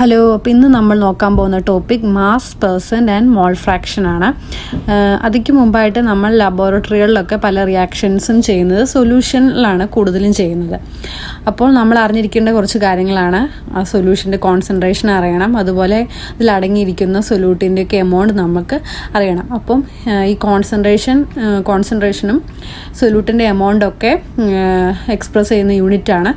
Hello, അപ്പോൾ ഇന്ന് നമ്മൾ നോക്കാൻ പോകുന്ന topic mass percent and mole fraction ആണ്. അതിക്ക് മുമ്പായിട്ട് നമ്മൾ ലബോറട്ടറികളിലൊക്കെ പല റിയാക്ഷൻസും ചെയ്യുന്നത് സൊല്യൂഷനിലാണ് കൂടുതലും ചെയ്യുന്നത്. അപ്പോൾ നമ്മൾ അറിഞ്ഞിരിക്കേണ്ട കുറച്ച് കാര്യങ്ങളാണ്. ആ സൊല്യൂഷൻ്റെ കോൺസെൻട്രേഷൻ അറിയണം, അതുപോലെ ഇതിലടങ്ങിയിരിക്കുന്ന സൊല്യൂട്ടിൻ്റെയൊക്കെ എമൗണ്ട് നമുക്ക് അറിയണം. അപ്പം ഈ കോൺസെൻട്രേഷനും സൊല്യൂട്ടിൻ്റെ എമൗണ്ടൊക്കെ എക്സ്പ്രസ് ചെയ്യുന്ന യൂണിറ്റാണ്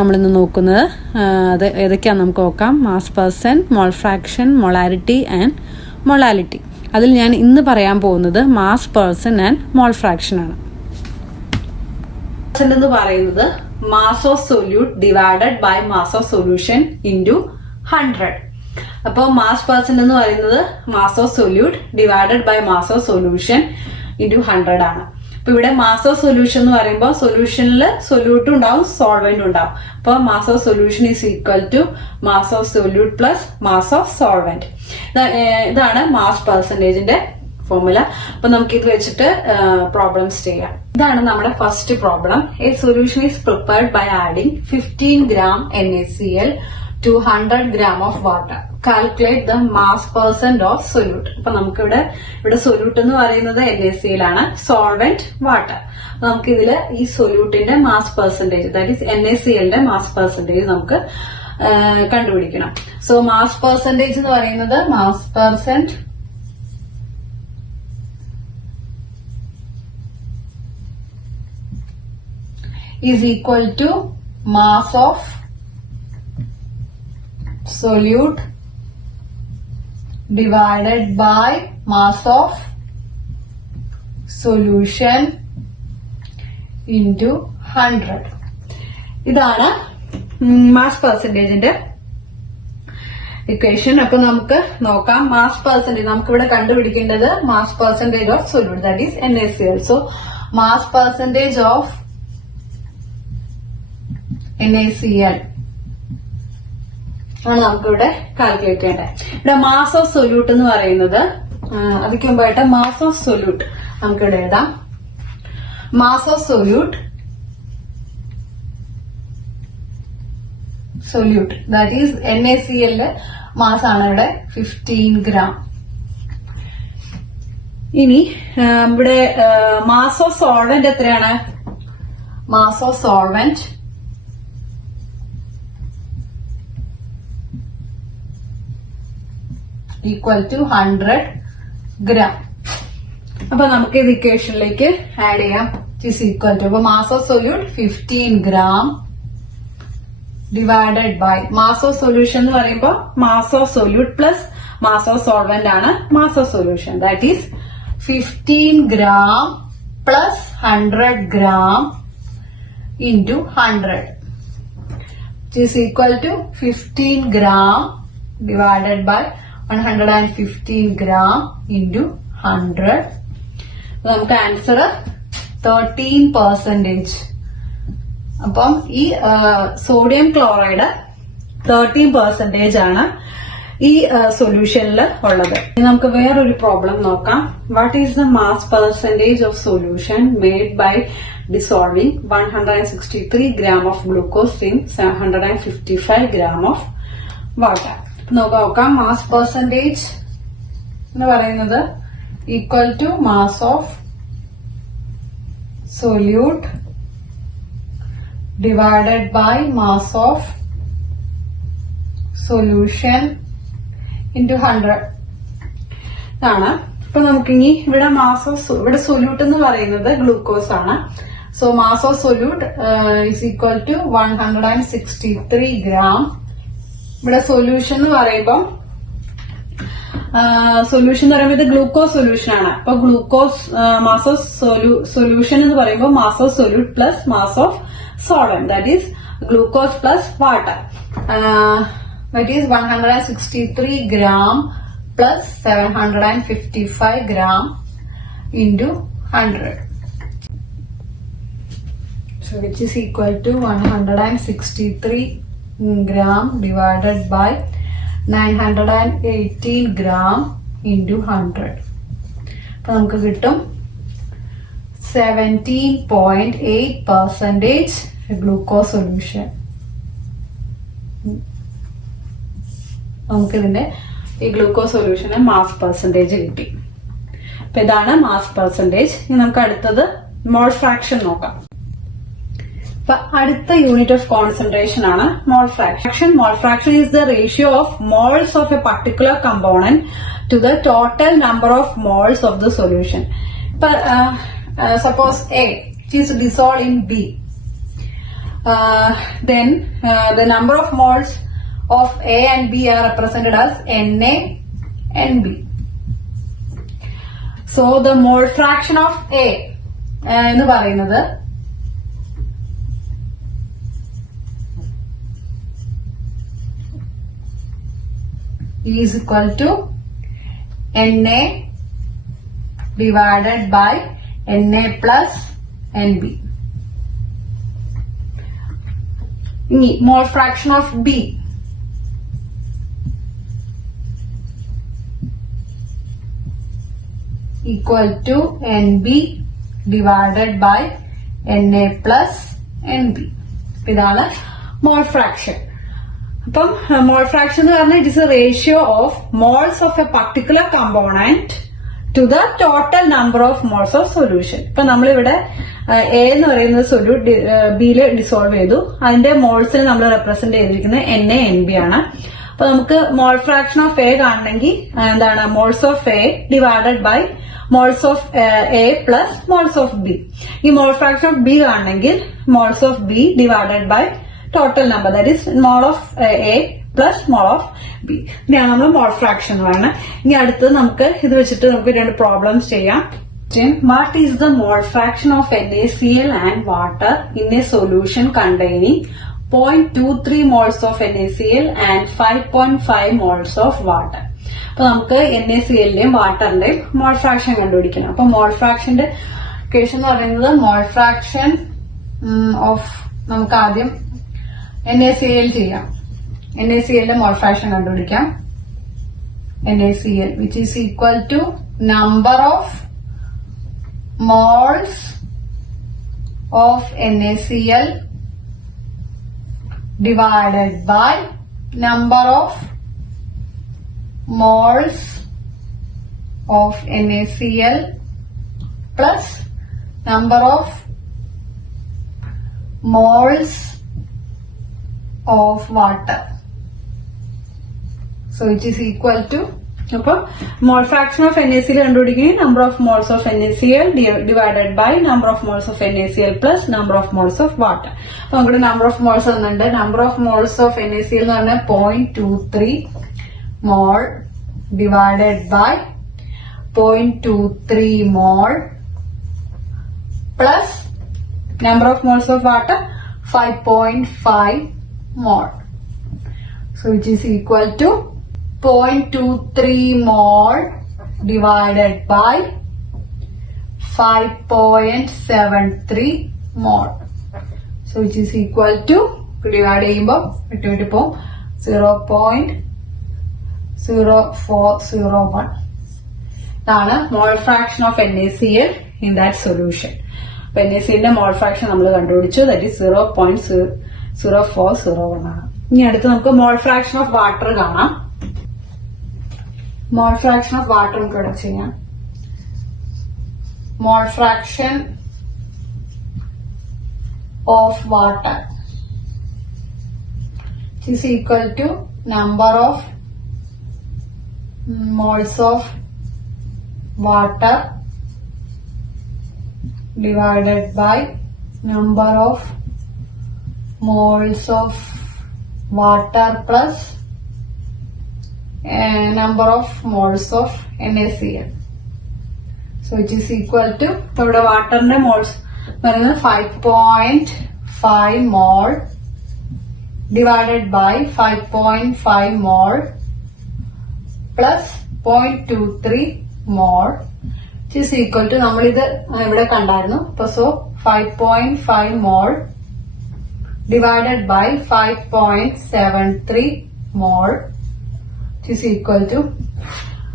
നമ്മളിന്ന് നോക്കുന്നത്. അത് ഏതൊക്കെയാണെന്ന് നമുക്ക് നോക്കാം. Mass percent, mole fraction, molarity and molality. അതിൽ ഞാൻ ഇന്ന് പറയാൻ പോകുന്നത് mass percent and mole fraction ആണ്. എന്ന് പറയുന്നത് mass of solute divided by mass of solution into 100. അപ്പോൾ മാസ് പെർസെൻറ്റ് എന്ന് പറയുന്നത് mass of solute divided by mass of solution into 100 ആണ്. അപ്പോൾ ഇവിടെ മാസ് ഓഫ് സൊല്യൂഷൻ എന്ന് പറയുമ്പോൾ സൊല്യൂഷനിൽ സൊല്യൂട്ടും ഉണ്ടാവും, സോൾവെന്റും ഉണ്ടാവും. അപ്പോൾ mass of solution is equal to mass of solute plus mass of solvent. ഇതാണ് മാസ് പെർസെൻറ്റേജിന്റെ ഫോർമുല. അപ്പൊ നമുക്ക് ഇത് വെച്ചിട്ട് പ്രോബ്ലംസ് ചെയ്യാം. ഇതാണ് നമ്മുടെ first problem. A solution is prepared by adding 15 gram NaCl to 100 gram of water. Calculate the mass percent of solute. അപ്പൊ നമുക്ക് ഇവിടെ സൊല്യൂട്ട് എന്ന് പറയുന്നത് NaCl ആണ്, സോൾവെന്റ് വാട്ടർ. നമുക്ക് ഇതില് ഈ സൊല്യൂട്ടിന്റെ മാസ് പെർസെന്റേജ്, ദാറ്റ് ഈസ് NaClന്റെ മാസ് പെർസെന്റേജ് നമുക്ക് കണ്ടുപിടിക്കണം. സോ മാസ് പെർസെന്റേജ് എന്ന് പറയുന്നത് mass percent is equal to mass of solute divided by mass of solution into 100. ഇതാണ് മാസ് പെർസെന്റേജിന്റെ ഇക്വേഷൻ. അപ്പൊ നമുക്ക് നോക്കാം. മാസ് പെർസെന്റേജ് നമുക്ക് ഇവിടെ കണ്ടുപിടിക്കേണ്ടത് mass percentage of solute, that is NaCl. So mass percentage of NaCl ആണ് നമുക്കിവിടെ കാൽക്കുലേറ്റ് ചെയ്യേണ്ടത്. ഇവിടെ മാസ് ഓഫ് സൊല്യൂട്ട് എന്ന് പറയുന്നത് അതിക്ക് മുമ്പായിട്ട് മാസ് ഓഫ് സൊല്യൂട്ട് നമുക്കിവിടെ എഴുതാം. Mass of solute that is NaCl mass ആണ് ഇവിടെ 15 gram. ഇനി ഇവിടെ മാസ് ഓഫ് സോൾവെന്റ് എത്രയാണ്? Mass of solvent equal to 100 gram. അപ്പൊ നമുക്ക് ഇത് ഇക്വേഷനിലേക്ക് ആഡ് ചെയ്യാം. ഇസ് ഈക്വൽ ടു, അപ്പൊ mass of solute 15 gram divided by mass of solution എന്ന് പറയുമ്പോൾ mass of solute plus mass of solvent ആണ് mass of solution. That is 15 gram plus 100 gram into 100. Is equal to 15 gram divided by 115 gram into 100. നമുക്ക് answer 13%. അപ്പം ഈ sodium chloride 13% ആണ് ഈ സൊല്യൂഷനിൽ ഉള്ളത്. നമുക്ക് വേറൊരു പ്രോബ്ലം നോക്കാം. What is the mass percentage of solution made by dissolving 163 gram of glucose in 755 gram of water. നോക്കാം. മാസ് പെർസെന്റേജ് എന്ന് പറയുന്നത് equal to mass of solute divided by mass of solution into 100 ആണ്. അപ്പൊ നമുക്കിനി ഇവിടെ ഇവിടെ solute എന്ന് പറയുന്നത് ഗ്ലൂക്കോസ് ആണ്. So mass of solute is equal to 163 gram. ഇവിടെ സൊല്യൂഷൻ എന്ന് പറയുമ്പോൾ ഇത് ഗ്ലൂക്കോസ് സൊല്യൂഷൻ ആണ്. അപ്പൊ ഗ്ലൂക്കോസ് മാസ് ഓഫ് സൊല്യൂഷൻ എന്ന് പറയുമ്പോൾ mass of solute plus mass of solvent, that is glucose plus water. That is 163 gram plus 755 gram into 100. So which is equal to 163 gram divided by 918 gram into 100. അപ്പൊ നമുക്ക് കിട്ടും 17.8% glucose solution. നമുക്കിതിന്റെ ഈ glucose സൊല്യൂഷന് mass percentage കിട്ടി. അപ്പൊ ഇതാണ് mass percentage. ഇനി നമുക്ക് അടുത്തത് മോൾ ഫ്രാക്ഷൻ നോക്കാം. അപ്പൊ അടുത്ത യൂണിറ്റ് ഓഫ് കോൺസെൻട്രേഷൻ ആണ് mole fraction. Mole fraction is the ratio of moles of a particular component to the total number of moles of the solution. ഇപ്പൊ suppose a is dissolved in B, then the number of moles of A and B are represented as Na and B. So the mole fraction of A എന്ന് പറയുന്നത് is equal to Na divided by Na plus NB. Mole fraction of B equal to NB divided by Na plus NB. ഇതാണ് mole fraction. അപ്പം മോൾ fraction എന്ന് പറഞ്ഞാൽ it is a ratio of moles of a particular component to the total number of moles of solution. ഇപ്പൊ നമ്മളിവിടെ A എന്ന് പറയുന്നത് solute ബിയില് dissolve ചെയ്തു. അതിന്റെ മോൾസിനെ നമ്മൾ റെപ്രസെന്റ് ചെയ്തിരിക്കുന്നത് Na NB ആണ്. അപ്പൊ നമുക്ക് മോൾ ഫ്രാക്ഷൻ ഓഫ് എ കാണണമെങ്കിൽ എന്താണ് moles of A divided by moles of A plus moles of B. ഈ മോൾ ഫ്രാക്ഷൻ ഓഫ് ബി കാണണമെങ്കിൽ moles of B divided by total number, that is mole of A plus mole of B. ഇനിയാണ് നമ്മൾ mole fraction പറയുന്നത്. ഇനി അടുത്തത് നമുക്ക് ഇത് വെച്ചിട്ട് നമുക്ക് രണ്ട് പ്രോബ്ലംസ് ചെയ്യാം. What is the mole fraction of NaCl and water in a solution containing 0.23 moles of NaCl and 5.5 moles of water? അപ്പൊ നമുക്ക് NaClന്റെയും വാട്ടറിന്റെയും മോൾ ഫ്രാക്ഷൻ കണ്ടുപിടിക്കണം. അപ്പൊ മോൾ ഫ്രാക്ഷന്റെ കേസ് എന്ന് പറയുന്നത് മോൾ ഫ്രാക്ഷൻ ഓഫ് നമുക്ക് ആദ്യം NaCl ചെയ്യാം. NaClന്റെ മോൾ ഫ്രാക്ഷൻ കണ്ടുപിടിക്കാം. NaCl which is equal to number of moles of NaCl divided by number of moles of NaCl plus number of moles of water. So it is equal to, അപ്പോൾ mole fraction of NaCl കണ്ടുപിടിക്കുകയും number of moles of NaCl divided by number of moles of NaCl plus number of moles of water. അപ്പൊ നമുക്ക് number of moles തന്നിട്ടുണ്ട്. Number of moles of NaCl എന്ന് പറഞ്ഞാൽ 0.23 mole divided by 0.23 mole plus number of moles of water 5.5 mole. So which is equal to 0.23 mole divided by 5.73 mole. So which is equal to divide ചെയ്യുമ്പോൾ വിട്ടുവിട്ടിപ്പോ 0.0401. ഇതാണ് മോൾ fraction of NaCl in that solution. അപ്പൊ NaClന്റെ mole fraction നമ്മൾ കണ്ടുപിടിച്ചു. That is 0.0401 ആണ്. ഇനി അടുത്ത് നമുക്ക് മോൾ fraction of water കാണാം. മോൾ ഫ്രാക്ഷൻ ഓഫ് വാട്ടർ നമുക്ക് ഇവിടെ ചെയ്യാം. മോൾ fraction of water is equal to number of moles of water divided by number of moles of water plus number of moles of NaCl. So which is equal to, ഇവിടെ വാട്ടറിന്റെ moles പറയുന്നത് 5.5 mole divided by 5.5 mole plus 0.23 mole which is equal to, നമ്മളിത് ഇവിടെ കണ്ടായിരുന്നു. അപ്പൊ so 5.5 mole divided by 5.73 mole which is equal to,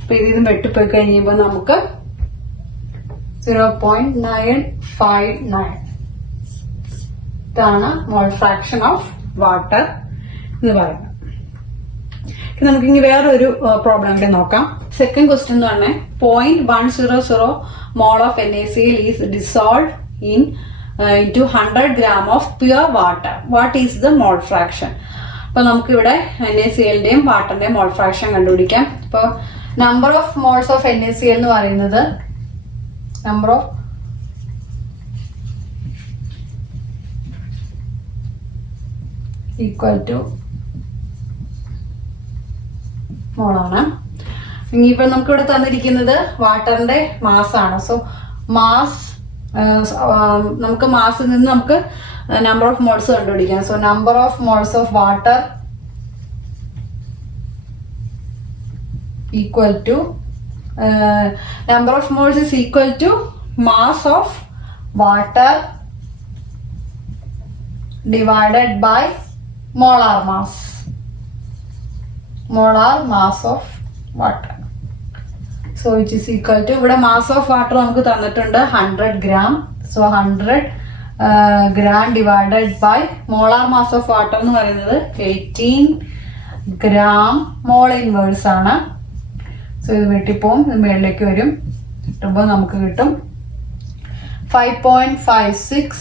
അപ്പൊ ഇതിന് വെട്ടിപ്പോയി കഴിയുമ്പോൾ നമുക്ക് 0.959. ഇതാണ് മോൾ ഫ്രാക്ഷൻ ഓഫ് വാട്ടർ എന്ന് പറയുന്നത്. നമുക്കിനി വേറൊരു പ്രോബ്ലം കൂടെ നോക്കാം. സെക്കൻഡ് ക്വസ്റ്റ്യൻ എന്ന് പറഞ്ഞാൽ 0.100 mole of NaCl is dissolved into 100 gram of pure water. What is the mole fraction? അപ്പോൾ നമുക്കിവിടെ NaClന്റെയും വാട്ടറിന്റെയും മോൾ ഫ്രാക്ഷൻ കണ്ടുപിടിക്കാം. ഇപ്പോൾ number of moles of NaCl എന്ന് പറയുന്നത് നമ്പർ ഓഫ് ഈക്വൽ ടു മോളാണ്. ഇനിയിപ്പോൾ നമുക്കിവിടെ തന്നിരിക്കുന്നത് വാട്ടറിന്റെ മാസ് ആണ്. സോ മാസ് നമുക്ക് മാസിൽ നിന്ന് നമുക്ക് നമ്പർ ഓഫ് മോൾസ് കണ്ടുപിടിക്കാം. So number of moles of water equal to number of moles is equal to mass of water divided by molar mass of water. So which is equal to, ഇവിടെ mass of water നമുക്ക് തന്നിട്ടുണ്ട് 100 gram. So 100 gram divided by molar mass of water എന്ന് പറയുന്നത് 18 gram mole inverse ആണ്. So ഇത് വെട്ടിപ്പോവും, ഇത് മേളിലേക്ക് വരും. കിട്ടുമ്പോൾ നമുക്ക് കിട്ടും 5.56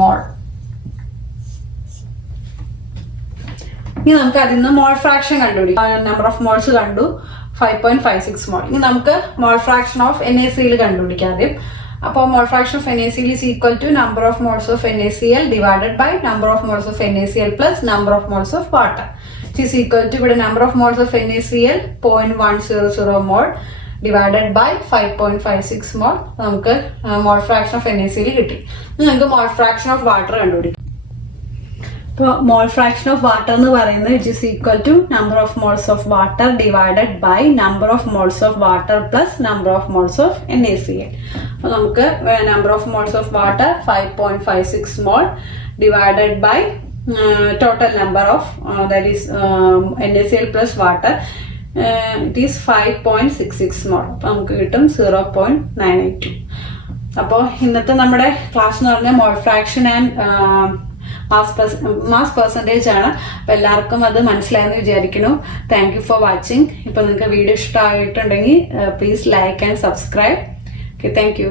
mole. ഇനി നമുക്ക് അതിൽ നിന്ന് മോൾ ഫ്രാക്ഷൻ കണ്ടുപിടിക്കാം. നമ്പർ ഓഫ് മോൾസ് കണ്ടു 5.56 മോൾ. ഇനി നമുക്ക് മോൾ ഫ്രാക്ഷൻ ഓഫ് NaCl കണ്ടുപിടിക്കാം ആദ്യം. അപ്പോൾ mole fraction of NaCl is equal to number of moles of NaCl divided by number of moles of NaCl plus number of moles of water. It is equal to, ഇവിടെ number of moles of NaCl 0.100 mole divided by 5.56 mole. നമുക്ക് മോൾ fraction of NaCl കിട്ടി. ഇനി നമുക്ക് മോൾ fraction of water കണ്ടുപിടിക്കാം. ഇപ്പോൾ മോൾ fraction of water എന്ന് പറയുന്നത് which is equal to number of moles of water divided by number of moles of water plus number of moles of NaCl. അപ്പോൾ നമുക്ക് number of moles of water 5.56 mole divided by total number of that is NaCl plus water it is 5.66 mole. അപ്പോൾ നമുക്ക് കിട്ടും 0.982. അപ്പോൾ ഇന്നത്തെ നമ്മുടെ class എന്ന് പറഞ്ഞാൽ mole fraction and mass percentage ആണ്. അപ്പോൾ എല്ലാവർക്കും അത് മനസ്സിലായെന്ന് വിചാരിക്കുന്നു. Thank you for watching. ഇപ്പോൾ നിങ്ങൾക്ക് വീഡിയോ ഇഷ്ടമായിട്ടുണ്ടെങ്കിൽ please like and subscribe. Okay, thank you.